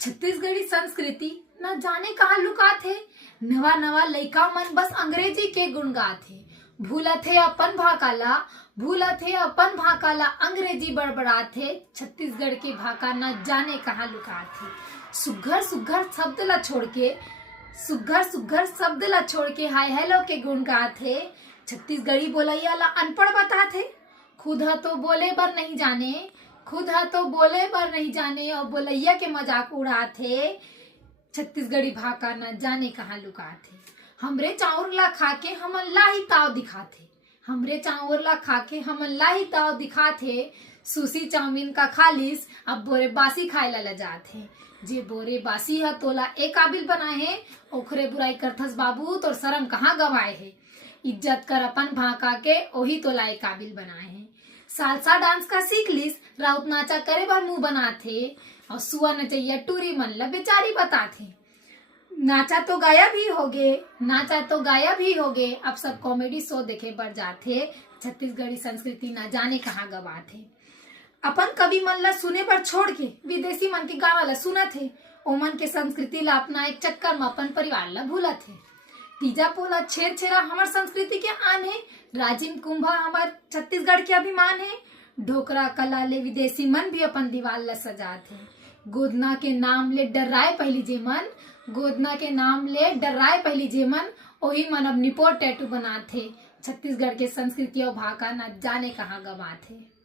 छत्तीसगढ़ी संस्कृति न जाने कहाँ लुका थे। नवा नवा लइका मन बस अंग्रेजी के गुण गाथे। भूलत है अपन भाका ला अंग्रेजी बड़बड़ाथे। छत्तीसगढ़ के भाका न जाने कहाँ लुका थे। सुघर सुघर शब्द ला छोड़ के हाय हेलो के गुण गाथे। छत्तीसगढ़ी बोलैया ला अनपढ़ बताथे। खुद ह तो बोले बर नहीं जाने और बोलैया के मजाक उड़ाथे। छत्तीसगढ़ी भाका न जाने कहाँ लुकाथे। हमरे चाउर ला खाके हमन ला ही ताव दिखाथे। सुशी चाउमीन का खालिस अब बोरे बासी खाए ला जाथे। जे बोरे बासी ह तोला ए काबिल बनाए है, ओखरे बुराई करथस बाबू तोर शरम कहाँ गवाए है। इज्जत कर अपन भाका के ओही तोला ए काबिल बनाए है। सालसा डांस का सीख लिस, राउत नाचा करे बर मुंह बनाथे और सुआ नचैया टूरी मन ला बेचारी बताथे। नाचा तो गाया भी होगे, अब सब कॉमेडी शो देखे बर जाथे। छत्तीसगढ़ी संस्कृति ना जाने कहाँ गवाथे। अपन कवि मन ला सुने बर छोड़ के विदेशी मन के गावा ला सुनत हे। ओमन के संस्कृति ला अपना एक चक्कर में अपन परिवार ला भूलत हे। तीजा पोला छेरा हमार संस्कृति के आन है। राजिम कुंभा हमार छत्तीसगढ़ के अभिमान है। ढोकरा कला ले विदेशी मन भी अपन दीवार ला सजात है। गोदना के नाम ले डराए पहली जेमन ओही मन अब निपोर टैटू बनाथे। छत्तीसगढ़ के संस्कृति और भाका न जाने कहाँ गवाथे।